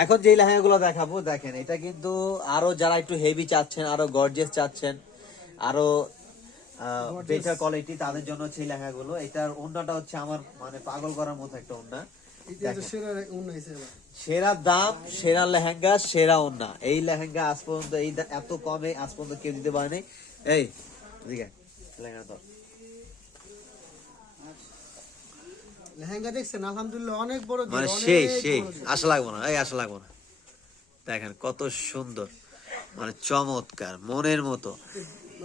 এখন যে লেহেঙ্গাগুলো দেখাবো দেখেন, এটা কিন্তু আরো যারা একটু হেভি চাচ্ছেন, আরো গর্জিয়াস চাচ্ছেন, আরো বেটার কোয়ালিটি, তাদের জন্য হচ্ছে এই লেহেঙ্গাগুলো। এটার ওন্নাটা হচ্ছে আমার মানে পাগল করার মতো একটা ওন্না। সেরা দাম, সেরা লেহেঙ্গা, সেরা ওন্না। এই লেহেঙ্গা আজ পর্যন্ত এই এত কমে আজ পর্যন্ত কেউ দিতে পারেনি। এই দিকে লেহেঙ্গা তো লেহেঙ্গা দেখছেন আলহামদুলিল্লাহ অনেক বড়, মানে সেই আশা লাগবো না, এই আশা লাগবো না। দেখেন কত সুন্দর, মানে চমৎকার, মনের মতো।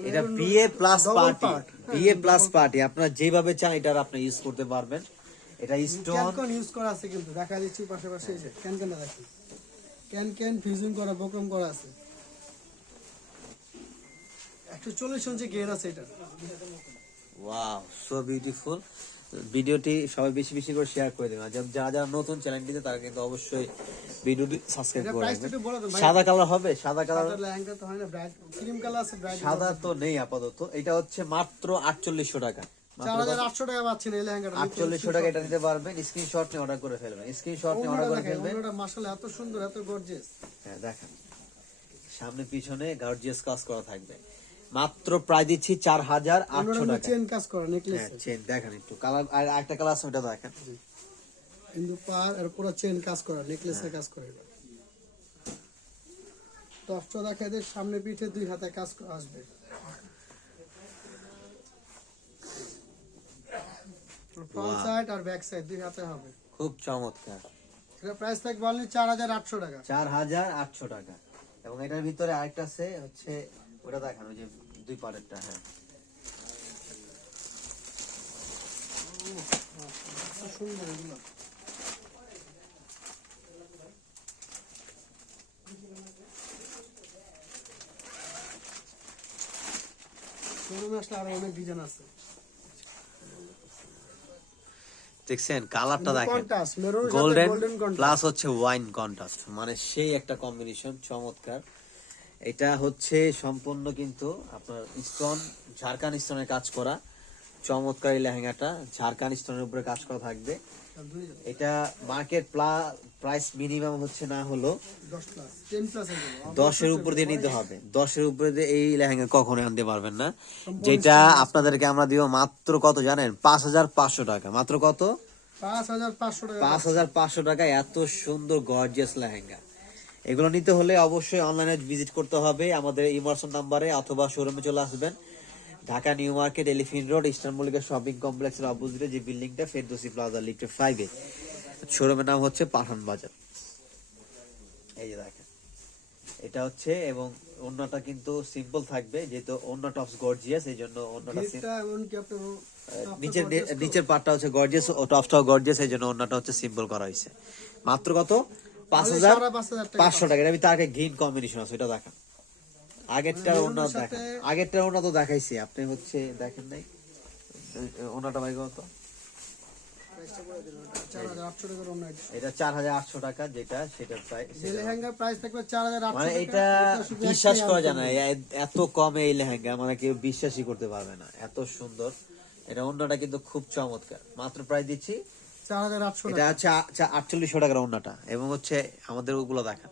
এটা BA plus party, BA plus party আপনারা যেভাবে চান এটা আপনি ইউজ করতে পারবেন। এটা স্টোন ক্যান ইউজ করা আছে, কিন্তু দেখা দিচ্ছি পাশাপাশি এই যে ক্যান দেখেন, ক্যান ফিউজিং করা, বক্রম করা আছে। 140 ইঞ্চি গের আছে এটা। Wow, so beautiful. ভিডিওটি সবাই বেশি বেশি করে শেয়ার করে দেবেন। যারা যারা নতুন চ্যানেলটিতে তারা কিন্তু অবশ্যই ভিডিওটি সাবস্ক্রাইব করে রাখবেন। সাদা কালার হবে, সাদা কালার লেহেঙ্গা তো হয় না, ব্রাইট ক্রিম কালার আছে, ব্রাইট সাদা তো নেই আপাতত। এটা হচ্ছে মাত্র 4800 টাকা, 4800 টাকা পাচ্ছেন এই লেহেঙ্গাটা। 4800 টাকা এটা নিতে পারবেন। স্ক্রিনশট নিয়ে অর্ডার করে ফেলবেন, স্ক্রিনশট নিয়ে অর্ডার করে ফেলবেন। ওটা মাশাআল্লাহ এত সুন্দর, এত গর্জিয়াস। হ্যাঁ দেখেন, সামনে পিছনে গর্জিয়াস কাজ করা থাকবে। মাত্র প্রায় দিচ্ছি 4800 টাকা। চেন কাজ করা নেকলেস, হ্যাঁ চেন দেখেন একটু কালার, আর একটা কালার আছে ওটা দেখেন, কিন্তু পার আর পুরো চেন কাজ করা, নেকলেসের কাজ করা। টপটা দেখায় দেয়, সামনে পিঠে দুই হাতে কাজ আসবে। ফ্রন্ট সাইড আর ব্যাক সাইড দুই হাতে হবে, খুব চমৎকার। এটা প্রাইস থাকবে অনলি 4800 টাকা। 4800 টাকা। এবং এটার ভিতরে আরেকটা আছে হচ্ছে ওটা দেখান, ওই যে দুই পারেরটা। হ্যাঁ সুন্দর এগুলো। শোরুমে আসলে আরো অনেক ডিজাইন আছে। দেখছেন কালারটা দেখেন, গোল্ডেন প্লাস হচ্ছে ওয়াইন কন্ট্রাস্ট, মানে সেই একটা কম্বিনেশন, চমৎকার। এটা হচ্ছে সম্পূর্ণ কিন্তু আপনার স্টোন, ঝাড়খান স্টোনের কাজ করা, চমৎকার। এই লেহেঙ্গাটা ঝাড়খান স্টোনের উপরে কাজ করা থাকবে। এটা মার্কেট প্রাইস মিনিমাম হচ্ছে না হলো 10 এর উপর দিয়ে নিতে হবে। 10 এর উপরে দিয়ে এই লেহেঙ্গা কখনো আনতে পারবেন না। যেটা আপনাদেরকে আমরা দিব মাত্র কত জানেন? 5500 টাকা। মাত্র কত? 5500 টাকা। 5500 টাকা এত সুন্দর গর্জিয়াস লেহেঙ্গা। এগুলো নিতে হলে অবশ্যই অনলাইনে ভিজিট করতে হবে আমাদের ইমার্সন নাম্বারে, অথবা শোরুমে চলে আসবেন। Dhaka new market, elephant road, eastern Mallika shopping কমপ্লেক্সের অপোজিটে যে বিল্ডিংটা, ফেরদৌসি প্লাজা লিফটে 5 এ। শোরুমের নাম হচ্ছে পাঠান বাজার। এই যে দেখেন এটা হচ্ছে, এবং ওন্নাটা কিন্তু সিম্পল থাকবে, যেহেতু ওন্না টপস গর্জিয়াস, এই জন্য ওন্নাটা নিচের পার্টটা হচ্ছে গর্জিয়াস ও টপসটাও গর্জিয়াস, এই জন্য ওন্নাটা হচ্ছে সিম্পল করা হয়েছে। মাত্র কত? 5500 টাকা। এটা তার আগে গ্রিন কম্বিনেশন আছে, এটা দেখেন। আগেরটার ওন্না দেখেন, আগেরটার ওন্না তো দেখাইছি, আপনি হচ্ছে দেখেন নাই ওন্নাটা ভাই কত? এটা 4800 টাকা, যেটা সেটার প্রাইস, লেহেঙ্গার প্রাইস থাকবে 4800 মানে টাকা। এটা বিশ্বাস করা যায় না, এত কমে এই লেহেঙ্গা মানে কেউ বিশ্বাসই করতে পারবে না, এত সুন্দর। এটা ওন্নাটা কিন্তু খুব চমৎকার। মাত্র প্রাইস দিচ্ছি 4800 এটা টাকা। হচ্ছে 4800 টাকার ওন্নাটা। এবং হচ্ছে আমাদের ওগুলো দেখেন,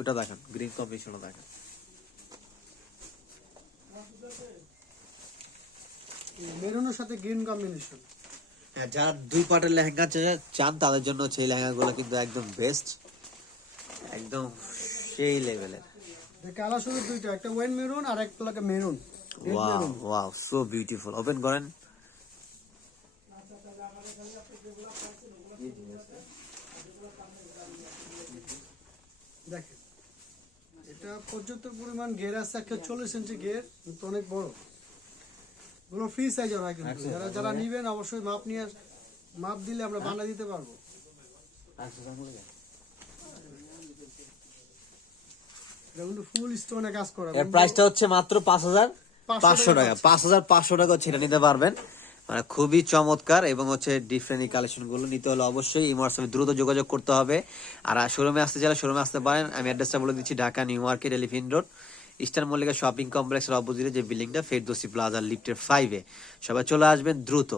ওটা দেখেন, গ্রিন কম্বিনেশনও দেখেন। মেরুনের সাথে গ্রিন কম্বিনেশন। হ্যাঁ, যারা দুই পাটের লেহেঙ্গা চান তাদের জন্য হচ্ছে এই লেহেঙ্গাগুলো কিন্তু একদম বেস্ট, একদম সেই লেভেলের। কালার শুধু দুইটা, একটা ওয়াইন মেরুন আর একটা লাগে maroon. Wow wow, so beautiful. Open করেন। দেখেন এটা পর্যাপ্ত পরিমাণ ঘের আছে, 140 ইঞ্চি ঘের, কিন্তু অনেক বড়। গুলো ফ্রি সাইজের হয়, কিন্তু যারা নিবেন অবশ্যই মাপ নিয়ে, মাপ দিলে আমরা বানিয়ে দিতে পারবো। এটা কিন্তু ফুল স্টোনে কাজ করা। এর প্রাইসটা হচ্ছে মাত্র 5500 টাকা। 5500 টাকা হচ্ছে এটা নিতে পারবেন, মানে খুবই চমৎকার। এবং হচ্ছে ডিফারেন্ট কালেকশন গুলো নিতে হলে অবশ্যই ইমার্সিভ দ্রুত যোগাযোগ করতে হবে। আর শোরুমে আসতে চাইলে শোরুমে আসতে পারেন। আমি অ্যাড্রেসটা বলে দিচ্ছি, Dhaka new market, elephant road, eastern Mallika shopping কমপ্লেক্সের অপোজিটে যে বিল্ডিংটা, ফেরদৌসি প্লাজা লিফটের 5 এ। সবাই চলে আসবেন দ্রুত।